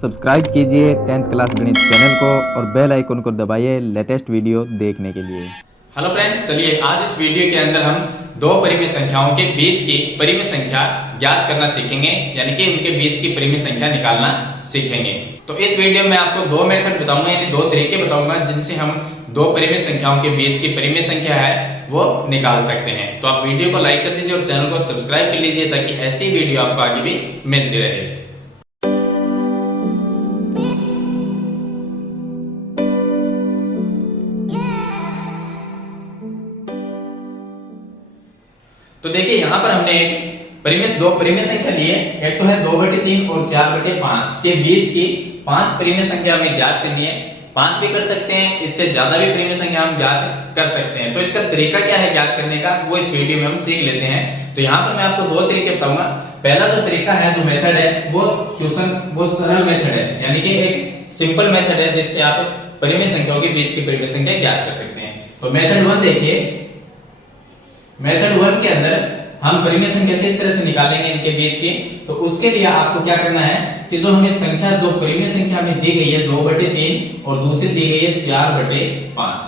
Subscribe कीजिए 10th class गणित channel को और बेल आइकन को दबाइए लेटेस्ट वीडियो देखने के लिए। हेलो फ्रेंड्स, चलिए आज इस वीडियो के अंदर हम दो परिमेय संख्याओं के बीच की परिमेय संख्या ज्ञात करना सीखेंगे, यानी कि उनके बीच की परिमेय संख्या निकालना सीखेंगे। तो इस वीडियो में आपको दो मेथड बताऊंगा, यानी दो तरीके बताऊंगा जिनसे हम दो परिमेय संख्याओं के बीच की परिमेय संख्या है वो निकाल सकते हैं। तो आप वीडियो को लाइक कर दीजिए और चैनल को सब्सक्राइब कर लीजिए ताकि ऐसी वीडियो आपको आगे भी मिलती रहे। तो देखिए यहाँ पर हमने एक दो परिमेय संख्या ली है। एक तो है 2/3 और 4/5 के बीच की 5 परिमेय संख्या हमें ज्ञात करनी है। 5 भी कर सकते हैं, इससे ज्यादा भी परिमेय संख्या हम ज्ञात कर सकते हैं। तो इसका तरीका क्या है ज्ञात करने का, वो इस वीडियो में हम सीख लेते हैं। तो यहाँ पर मैं आपको दो तरीके बताऊंगा। पहला जो तरीका है, जो मेथड है, वो सरल मेथड है, यानी कि एक सिंपल मेथड है जिससे आप परिमेय संख्याओं के बीच की परिमेय संख्या ज्ञात कर सकते हैं। तो मेथड 1 देखिए। मेथड 1 के अंदर हम परिमेय संख्या किस तरह से निकालेंगे इनके बीच की, तो उसके लिए आपको क्या करना है कि जो हमें संख्या, जो परिमेय संख्या हमें दी गई है 2/3 और दूसरी दी गई है 4/5,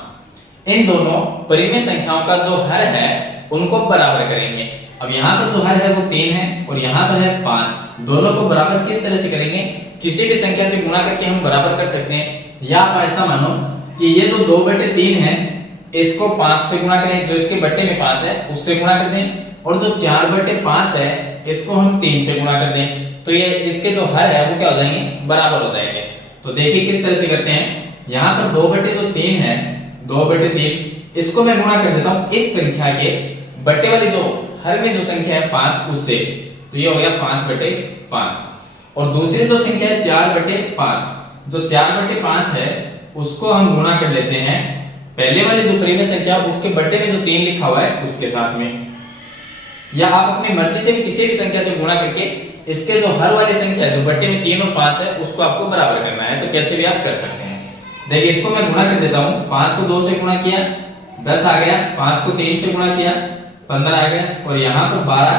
इन दोनों परिमेय संख्याओं का जो हर है उनको बराबर करेंगे। अब यहाँ पर जो हर है वो 3 है और यहाँ पर है 5। दोनों को बराबर किस तरह से करेंगे, किसी भी संख्या से गुणा करके हम बराबर कर सकते हैं। या आप ऐसा मानो कि ये जो 2/3 है इसको 5 से गुणा करें, जो इसके बट्टे में 5 है उससे गुणा कर दें, और जो 4/5 है इसको हम 3 से गुणा कर दें। तो ये इसके जो हर है वो क्या हो जाएंगे, बराबर हो जाएंगे। तो देखिए किस तरह से करते हैं। यहाँ पर 2/3 है, 2/3 इसको मैं गुणा कर देता हूँ इस संख्या के बट्टे वाली जो हर में जो संख्या है 5 उससे, तो ये हो गया 5/5। और दूसरी जो संख्या है 4/5, जो 4/5 है उसको हम गुणा कर लेते हैं पहले वाली जो परिमेय संख्या उसके बट्टे में जो 3 लिखा हुआ है उसके साथ में। या आप अपनी मर्जी से भी किसी भी संख्या से गुणा करके इसके जो हर वाली संख्या है जो बट्टे में 3 और 5 है उसको आपको बराबर करना है। तो कैसे भी आप कर सकते हैं। देखिए इसको मैं गुणा कर देता हूँ। 5 को 2 से गुणा किया 10 आ गया, 5 को 3 से गुणा किया 15 आ गया, और यहाँ पर 12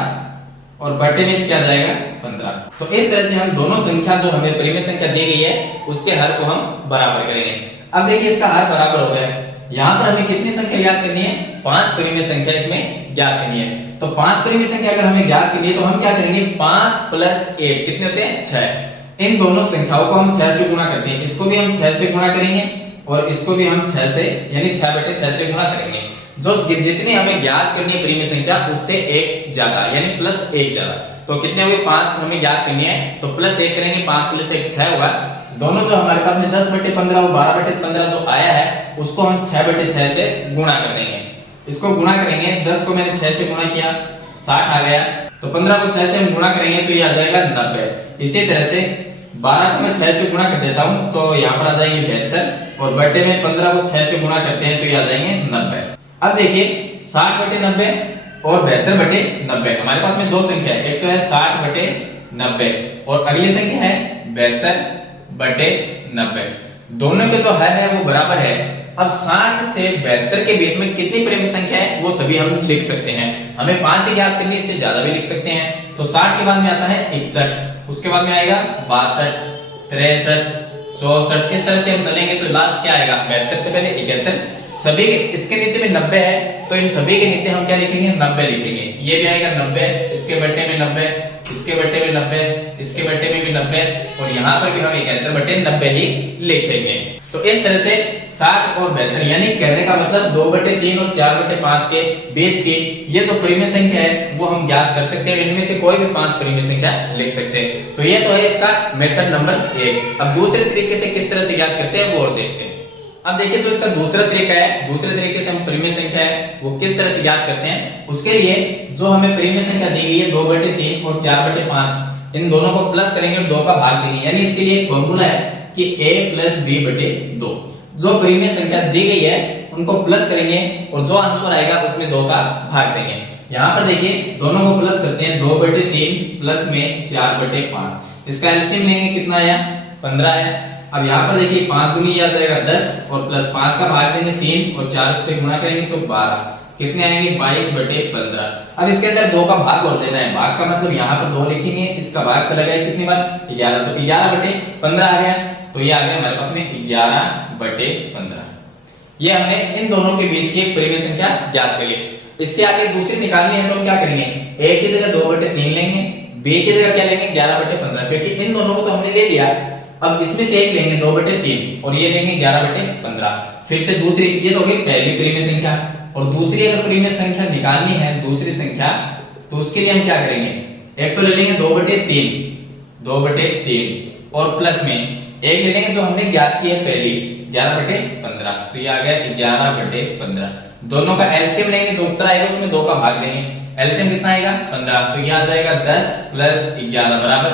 और बट्टे में क्या जाएगा 15। तो इस तरह से हम दोनों संख्या जो हमें परिमेय संख्या दी गई है उसके हर को हम बराबर करेंगे। अब देखिए इसका हर बराबर हो गया। यहाँ पर हमें कितनी संख्या ज्ञात करनी है, 5 परिमेय संख्या इसमें ज्ञात करनी है। तो 5 परिमेय संख्या अगर हमें ज्ञात करनी है तो हम क्या करेंगे, 5 + 1 कितने होते हैं 6। इन दोनों संख्याओं को हम 6 से गुणा करते हैं। इसको भी हम 6 से गुणा करेंगे और इसको भी हम 6 से, यानी 6/6 से गुणा करेंगे। जो जितनी हमें ज्ञात करनी है परिमेय संख्या उससे 1 ज्यादा, यानी +1 ज्यादा। तो कितने हुए, 5 हमें ज्ञात करनी है तो +1 करेंगे, 5 + 1 6 होगा। दोनों जो हमारे पास में 10/15 और 12/15 जो आया है उसको हम 6/6 से गुणा कर देंगे। इसको गुणा करेंगे, 10 को मैंने 6 से गुणा किया 60 आ गया, तो 15 को 6 से हम गुणा करेंगे तो ये आ जाएगा 90। इसी तरह से 12 को मैं 6 से गुणा कर देता हूं तो यहाँ पर आ जाएंगे 72, और बट्टे में 15 को 6 से गुणा करते हैं तो ये आ जाएंगे 90। अब देखिए 60/90 और 72/90 हमारे पास में दो संख्या है। एक तो है 60/90 और अगली संख्या है 72/90। दोनों के जो हर है वो बराबर है। अब 60 से 72 के बीच में कितनी परिमेय संख्या है वो सभी हम लिख सकते हैं। हमें 5 ही ज्ञात करनी, इससे ज्यादा भी लिख सकते हैं। तो 60 के बाद में आता है 61, उसके बाद में आएगा 62, 63, 64, इस तरह से हम चलेंगे तो लास्ट क्या आएगा, 72 से पहले 71। सभी इसके नीचे में 90 है तो इन सभी के नीचे हम क्या लिखेंगे, 90 लिखेंगे। ये भी आएगा 90, इसके बट्टे में 90, इसके बट्टे में 90, इसके बट्टे में भी 90, और यहाँ पर भी हम 71/90 ही लिखेंगे। तो इस तरह से 60 और 72, यानी कहने का मतलब 2/3 और 4/5 के बीच की ये जो परिमेय संख्या है वो हम ज्ञात कर सकते हैं। इनमें से कोई भी 5 परिमेय संख्या लिख सकते हैं। तो ये तो है इसका मेथड नंबर 1। अब दूसरे तरीके से किस तरह से ज्ञात करते हैं वो और देखते हैं। अब देखिए जो इसका दूसरा तरीका है, दूसरे तरीके से हम परिमेय संख्या है वो किस तरह से ज्ञात करते हैं। उसके लिए जो हमें परिमेय संख्या दी गई है 2/3 और 4/5, इन दोनों को प्लस करेंगे और 2 का भाग देंगे। यानी इसके लिए एक फॉर्मूला है कि a + b/2। जो परिमेय संख्या दी गई है उनको प्लस करेंगे और जो आंसर आएगा उसमें 2 का भाग देंगे। यहाँ पर देखिए दोनों को प्लस करते हैं, 2/3 प्लस में 4/5, इसका एलसीएम लेंगे कितना आया, 15 है। अब यहाँ पर देखिए 5 दूनी आ जाएगा 10 और +5 का भाग देंगे 3 और 4 से गुणा करेंगे तो 12। कितने आएंगे 22/15। अब इसके अंदर 2 का भाग और देना है। भाग का मतलब यहाँ पर 2 लिखेंगे, इसका भाग चला गया कितनी बार 11, तो 11/15 आ गया। तो ये आ गया हमारे पास में 11/15। ये हमने इन दोनों के बीच की एक परिमेय संख्या ज्ञात कर ली। इससे आगे दूसरी निकालनी है तो हम क्या करेंगे, a की जगह 2/3 लेंगे, b की जगह क्या लेंगे 11/15, क्योंकि इन दोनों को तो हमने ले लिया। अब इसमें से एक लेंगे 2/3 और ये लेंगे 11/15। फिर से दूसरी, ये तो होगी पहली परिमेय संख्या, और दूसरी अगर परिमेय संख्या निकालनी है दूसरी संख्या, तो उसके लिए हम क्या करेंगे, एक तो ले लेंगे 2/3 और प्लस में एक ले लेंगे जो हमने ज्ञात की है पहली 11/15, तो ये आ गया 11/15। दोनों का एलसीएम लेंगे, जो उत्तर आएगा उसमें 2 का भाग लेंगे, एलसीएम कितना आएगा 15, तो ये आ जाएगा 10 + 11 बराबर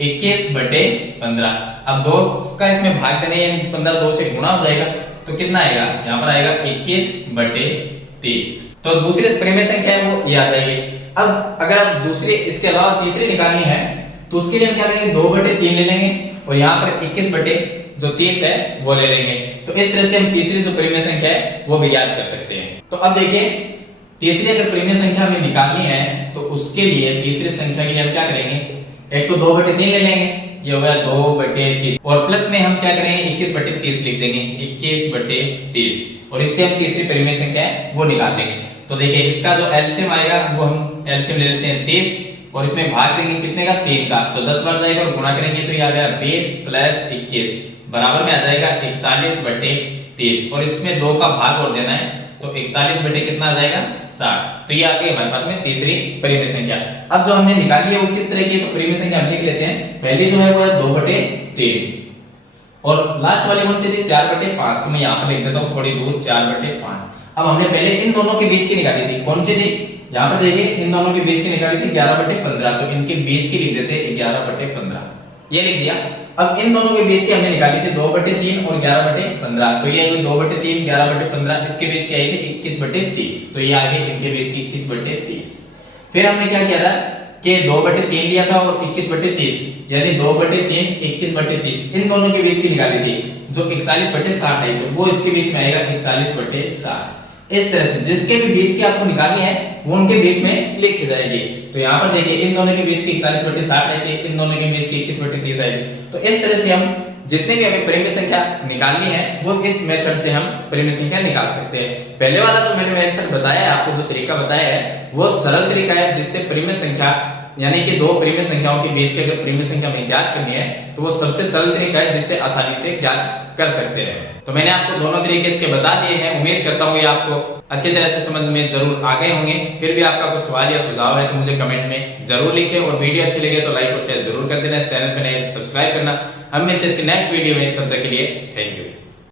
21/15। अब 2 का इसमें भाग देने यानी 15 2 से गुणा हो जाएगा, तो कितना आएगा, यहाँ पर आएगा 21/30। तो दूसरी परिमेय संख्या है वो ये आ जाएगी। अब अगर आप दूसरे इसके अलावा तीसरी निकालनी है तो उसके लिए हम क्या करेंगे 2/3 ले लेंगे और यहाँ पर 21/30 है वो ले लेंगे। तो इस तरह से हम तीसरी जो परिमेय संख्या है वो भी ज्ञात कर सकते हैं। तो अब देखिए तीसरी अगर परिमेय संख्या हमें निकालनी है तो उसके लिए तीसरी संख्या के लिए हम क्या करेंगे, एक तो 2/3 ले लेंगे, ये हो गया 2/3 और प्लस में हम क्या करेंगे 21/30 लिख देंगे, 21/30 और इससे हम तीसरी परिमेय संख्या है वो निकाल देंगे। तो देखिए इसका जो एलसीएम आएगा वो हम एलसीएम ले लेते हैं 30 और इसमें भाग देंगे कितने का 3 का, तो 10 बार जाएगा और गुणा करेंगे तो ये आ गया 20 + 21 बराबर में आ जाएगा 41/30 और इसमें 2 का भाग और देना है, तो 41 कितना आ जाएगा 60। तो ये आ गई हमारे पास में तीसरी परिमेय संख्या। अब जो हमने निकाली है वो किस तरह की है, तो परिमेय संख्या हम लिख लेते हैं। पहली जो है वो है 2/3 और लास्ट वाली कौन सी थी 4/5, तो मैं यहाँ पर लिख देता हूँ थोड़ी दूर 4/5। अब हमने पहले इन दोनों के बीच की निकाली थी, कौन सी थी, यहाँ पर देखिए इन दोनों के बीच की निकाली थी 11/15, तो इनके बीच की लिख देते हैं 11/15, ये लिख दिया। अब इन दोनों के बीच की हमने निकाली थी 2/3 और 11/15, तो ये 2/3 11/15, इसके बीच की आई थी 21/30, तो ये आ गई इनके बीच की 21/30। फिर हमने क्या किया था कि 2/3 लिया था और 21/30 यानी 2/3 21/30 इन दोनों के बीच की निकाली थी, जो 41/60 आई, तो वो इसके बीच में आएगा 41/60। इस तरह से जिसके भी बीच की आपको निकालनी है वो उनके बीच में लिखी जाएगी। तो यहाँ पर देखिए इन दोनों के बीच की 41/60 आई थी, इन दोनों के बीच की 21/30 आई थी। तो इस तरह से हम जितने भी हमें परिमेय संख्या निकालनी है वो इस मेथड से हम परिमेय संख्या निकाल सकते हैं। पहले वाला जो मैंने मेथड बताया है आपको, जो तरीका बताया है वो सरल तरीका है, जिससे परिमेय संख्या यानी कि 2 परिमेय संख्याओं के बीच की अगर परिमेय संख्या हमें ज्ञात करनी है तो वो सबसे सरल तरीका है जिससे आसानी से ज्ञात कर सकते हैं। तो मैंने आपको दोनों तरीके इसके बता दिए हैं, उम्मीद करता हूँ ये आपको अच्छी तरह से समझ में जरूर आ गए होंगे। फिर भी आपका कोई सवाल या सुझाव है तो मुझे कमेंट में जरूर लिखें और वीडियो अच्छी लगे तो लाइक और शेयर जरूर कर देना। इस चैनल पर नए सब्सक्राइब करना। हम मिलते हैं इसके नेक्स्ट वीडियो में, तब तक के लिए थैंक यू।